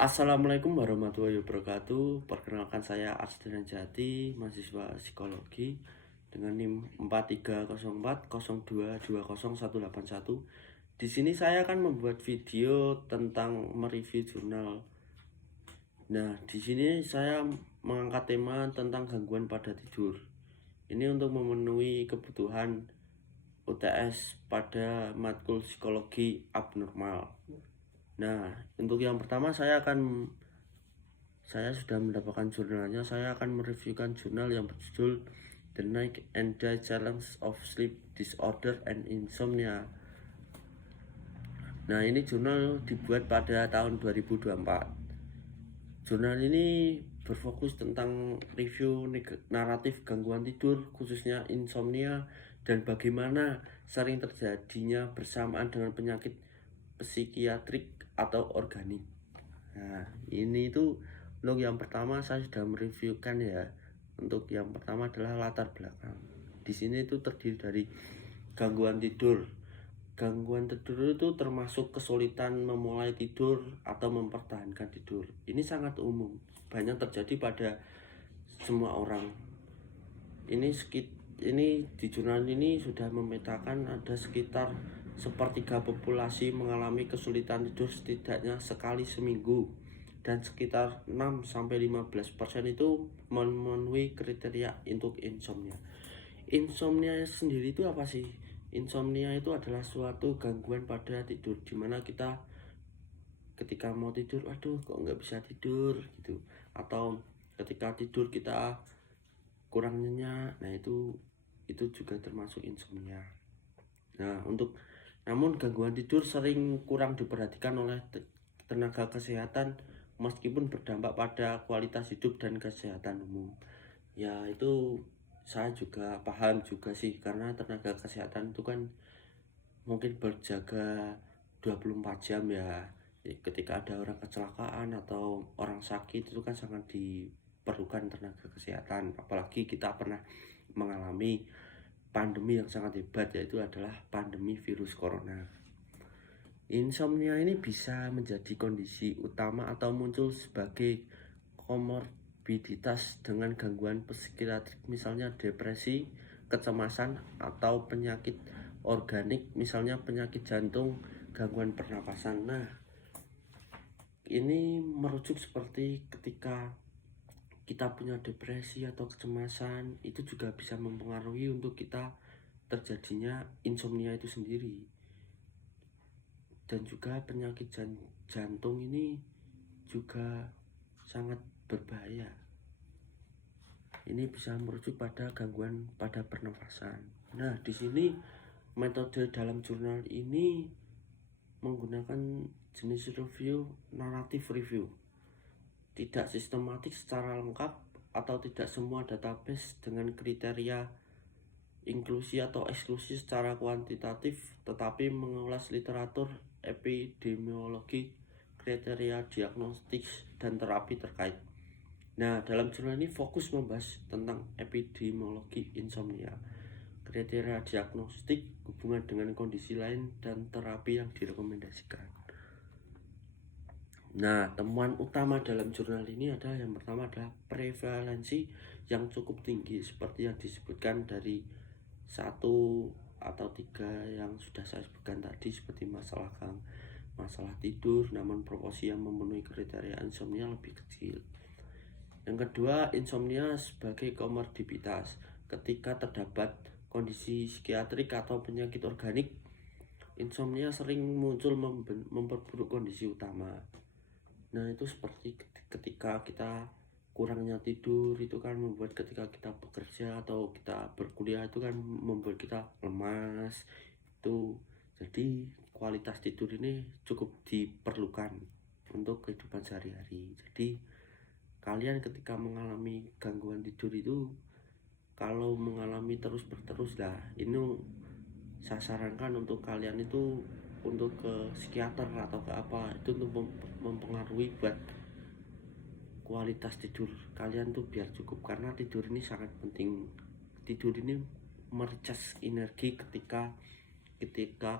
Assalamualaikum warahmatullahi wabarakatuh. Perkenalkan saya Arsdian Jati, mahasiswa psikologi dengan NIM 430402201181. Di sini saya akan membuat video tentang mereview jurnal. Nah, di sini saya mengangkat tema tentang gangguan pada tidur. Ini untuk memenuhi kebutuhan UTS pada matkul psikologi abnormal. Nah, untuk yang pertama saya sudah mendapatkan jurnalnya. Saya akan mereviewkan jurnal yang berjudul The Night and Day Challenge of Sleep Disorder and Insomnia. Nah, ini jurnal dibuat pada tahun 2024. Jurnal ini berfokus tentang review naratif gangguan tidur, khususnya insomnia, dan bagaimana sering terjadinya bersamaan dengan penyakit psikiatrik atau organik. Nah, ini itu untuk yang pertama saya sudah mereviewkan ya. Untuk yang pertama adalah latar belakang. Di sini itu terdiri dari gangguan tidur. Gangguan tidur itu termasuk kesulitan memulai tidur atau mempertahankan tidur. Ini sangat umum, banyak terjadi pada semua orang. Ini di jurnal ini sudah memetakan ada sekitar sepertiga populasi mengalami kesulitan tidur setidaknya sekali seminggu, dan sekitar 6-15% itu memenuhi kriteria untuk insomnia. Insomnia sendiri itu apa sih? Insomnia itu adalah suatu gangguan pada tidur, dimana kita ketika mau tidur, aduh kok nggak bisa tidur gitu, atau ketika tidur kita kurang nyenyak. Nah, itu juga termasuk insomnia. Nah, namun gangguan tidur sering kurang diperhatikan oleh tenaga kesehatan meskipun berdampak pada kualitas hidup dan kesehatan umum. Ya, itu saya juga paham juga sih, karena tenaga kesehatan itu kan mungkin berjaga 24 jam ya. Ketika ada orang kecelakaan atau orang sakit, itu kan sangat diperlukan tenaga kesehatan. Apalagi kita pernah mengalami pandemi yang sangat hebat, yaitu adalah pandemi virus corona. Insomnia ini bisa menjadi kondisi utama atau muncul sebagai komorbiditas dengan gangguan psikiatrik, misalnya depresi, kecemasan, atau penyakit organik, misalnya penyakit jantung, gangguan pernapasan. Nah, ini merujuk seperti ketika kita punya depresi atau kecemasan, itu juga bisa mempengaruhi untuk kita terjadinya insomnia itu sendiri. Dan juga penyakit jantung ini juga sangat berbahaya. Ini bisa merujuk pada gangguan pada pernafasan. Nah, di sini metode dalam jurnal ini menggunakan jenis review naratif review, tidak sistematik secara lengkap atau tidak semua database dengan kriteria inklusi atau eksklusi secara kuantitatif, tetapi mengulas literatur epidemiologi, kriteria diagnostik, dan terapi terkait. Nah, dalam jurnal ini fokus membahas tentang epidemiologi insomnia, kriteria diagnostik, hubungan dengan kondisi lain, dan terapi yang direkomendasikan. Nah, temuan utama dalam jurnal ini adalah yang pertama adalah prevalensi yang cukup tinggi, seperti yang disebutkan dari 1 atau 3 yang sudah saya sebutkan tadi, seperti masalah tidur, namun proporsi yang memenuhi kriteria insomnia lebih kecil. Yang kedua, insomnia sebagai komorbiditas. Ketika terdapat kondisi psikiatrik atau penyakit organik, insomnia sering muncul memperburuk kondisi utama. Nah, itu seperti ketika kita kurangnya tidur, itu kan membuat ketika kita bekerja atau kita berkuliah itu kan membuat kita lemas. Jadi kualitas tidur ini cukup diperlukan untuk kehidupan sehari-hari. Jadi kalian ketika mengalami gangguan tidur itu, kalau mengalami terus lah, ini saya sarankan untuk kalian itu untuk ke psikiater atau ke apa, itu untuk mempengaruhi buat kualitas tidur kalian tuh biar cukup, karena tidur ini sangat penting. Tidur ini mericas energi ketika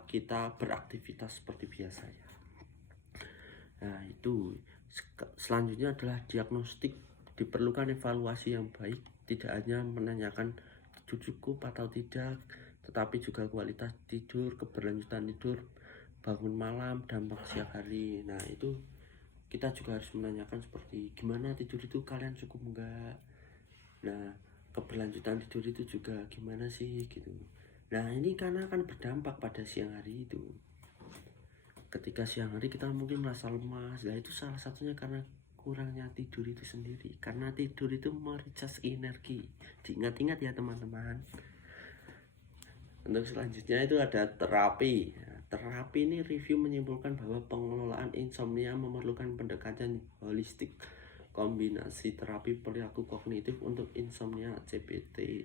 kita beraktivitas seperti biasa ya. Nah, itu Selanjutnya adalah diagnostik. Diperlukan evaluasi yang baik, tidak hanya menanyakan tidur cukup atau tidak, tetapi juga kualitas tidur, keberlanjutan tidur, bangun malam, dampak siang hari. Nah itu kita juga harus menanyakan seperti gimana tidur itu kalian cukup enggak. Nah keberlanjutan tidur itu juga gimana sih gitu. Nah ini karena akan berdampak pada siang hari itu. Ketika siang hari kita mungkin merasa lemas, nah itu salah satunya karena kurangnya tidur itu sendiri. Karena tidur itu merecharge energi. Diingat-ingat ya teman-teman. Untuk selanjutnya itu ada terapi. Terapi ini review menyimpulkan bahwa pengelolaan insomnia memerlukan pendekatan holistik, kombinasi terapi perilaku kognitif untuk insomnia CBT.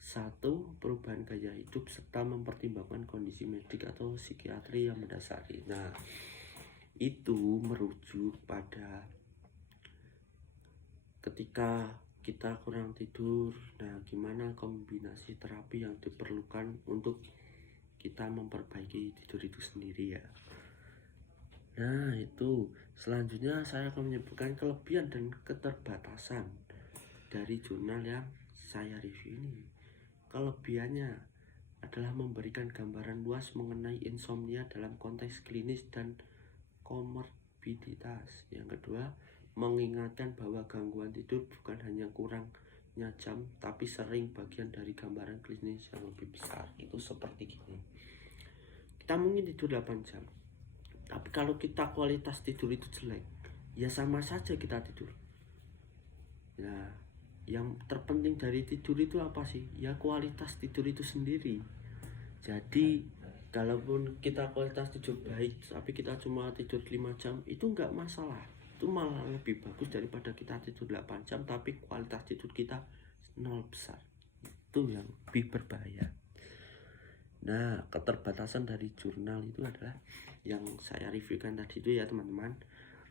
1. Perubahan gaya hidup serta mempertimbangkan kondisi medik atau psikiatri yang mendasari. Nah, itu merujuk pada ketika kita kurang tidur. Nah, gimana kombinasi terapi yang diperlukan untuk kita memperbaiki tidur itu sendiri ya. Nah itu selanjutnya saya akan menyebutkan kelebihan dan keterbatasan dari jurnal yang saya review ini. Kelebihannya adalah memberikan gambaran luas mengenai insomnia dalam konteks klinis dan komorbiditas. Yang kedua, mengingatkan bahwa gangguan tidur bukan hanya kurangnya jam, tapi sering bagian dari gambaran klinis yang lebih besar. Itu seperti gini. Kita mungkin tidur 8 jam, tapi kalau kita kualitas tidur itu jelek, ya sama saja kita tidur. Nah, yang terpenting dari tidur itu apa sih? Ya kualitas tidur itu sendiri. Jadi, kalaupun kita kualitas tidur baik, tapi kita cuma tidur 5 jam, itu nggak masalah. Itu malah lebih bagus daripada kita tidur 8 jam, tapi kualitas tidur kita nol besar. Itu yang lebih berbahaya. Nah, keterbatasan dari jurnal itu adalah yang saya reviewkan tadi itu ya teman-teman.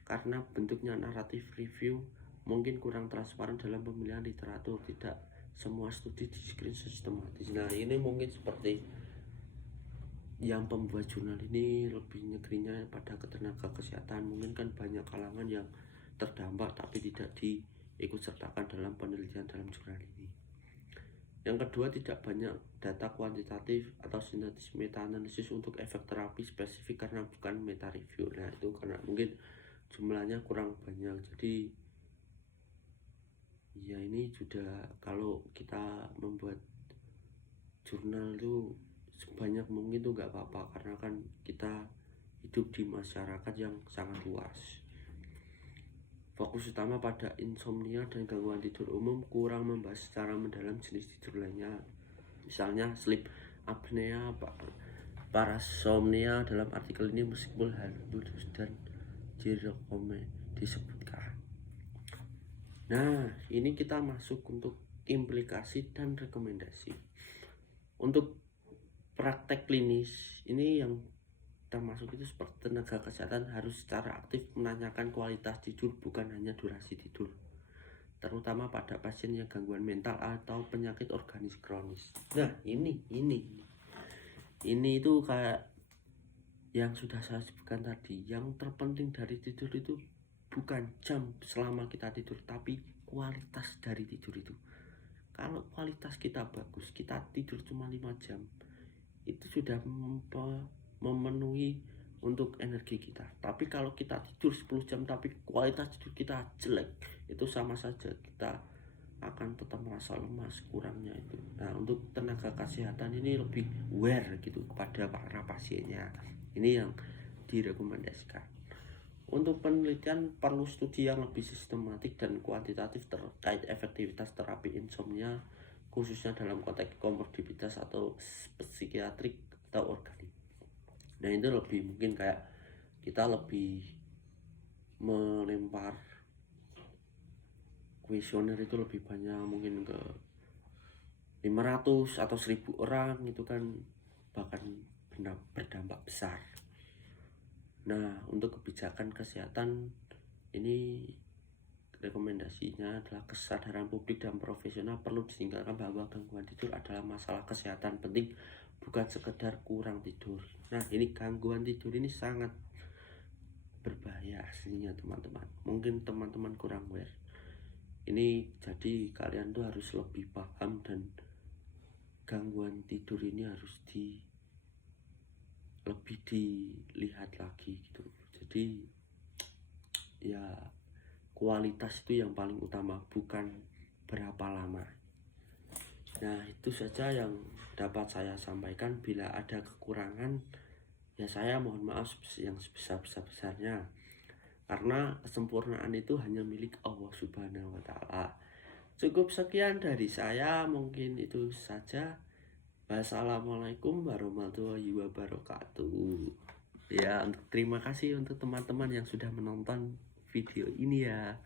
Karena bentuknya naratif review, mungkin kurang transparan dalam pemilihan literatur, tidak semua studi di-screen sistematis. Nah, ini mungkin seperti yang pembuat jurnal ini lebih nyegrinya pada ketenaga kesehatan. Mungkin kan banyak kalangan yang terdampak tapi tidak diikut sertakan dalam penelitian dalam jurnal ini. Yang kedua, tidak banyak data kuantitatif atau sintetis meta-analisis untuk efek terapi spesifik karena bukan meta-review. Nah, itu karena mungkin jumlahnya kurang banyak. Jadi, ya ini sudah kalau kita membuat jurnal itu sebanyak mungkin itu nggak apa-apa. Karena kan kita hidup di masyarakat yang sangat luas. Fokus utama pada insomnia dan gangguan tidur umum, kurang membahas secara mendalam jenis tidur lainnya. Misalnya sleep apnea, parasomnia. Dalam artikel ini meskipun Harvard dan Jerome disebutkan. Nah, ini kita masuk untuk implikasi dan rekomendasi. Untuk praktek klinis ini yang termasuk itu seperti tenaga kesehatan harus secara aktif menanyakan kualitas tidur, bukan hanya durasi tidur, terutama pada pasien yang gangguan mental atau penyakit organis kronis. Nah ini itu kayak yang sudah saya sebutkan tadi. Yang terpenting dari tidur itu bukan jam selama kita tidur, tapi kualitas dari tidur itu. Kalau kualitas kita bagus, kita tidur cuma 5 jam, itu sudah memenuhi untuk energi kita. Tapi kalau kita tidur 10 jam tapi kualitas tidur kita jelek, itu sama saja kita akan tetap merasa lemas, kurangnya itu. Nah, untuk tenaga kesehatan ini lebih aware gitu kepada para pasiennya. Ini yang direkomendasikan. Untuk penelitian perlu studi yang lebih sistematik dan kuantitatif terkait efektivitas terapi insomnia, khususnya dalam konteks komorbiditas atau psikiatrik atau organik. Nah itu lebih mungkin kayak kita lebih melempar kuesioner itu lebih banyak, mungkin ke 500 atau 1000 orang, itu kan bahkan berdampak besar. Nah untuk kebijakan kesehatan ini rekomendasinya adalah kesadaran publik dan profesional perlu disingkatkan bahwa gangguan tidur adalah masalah kesehatan penting, bukan sekedar kurang tidur. Nah ini gangguan tidur ini sangat berbahaya aslinya teman-teman. Mungkin teman-teman kurang aware. Ini jadi kalian tuh harus lebih paham, dan gangguan tidur ini harus lebih dilihat lagi gitu. Jadi ya kualitas itu yang paling utama, bukan berapa lama. Nah, itu saja yang dapat saya sampaikan. Bila ada kekurangan, ya saya mohon maaf yang sebesar-besarnya. Karena kesempurnaan itu hanya milik Allah Subhanahu wa Ta'ala. Cukup sekian dari saya, mungkin itu saja. Wassalamualaikum warahmatullahi wabarakatuh. Ya, terima kasih untuk teman-teman yang sudah menonton video ini ya.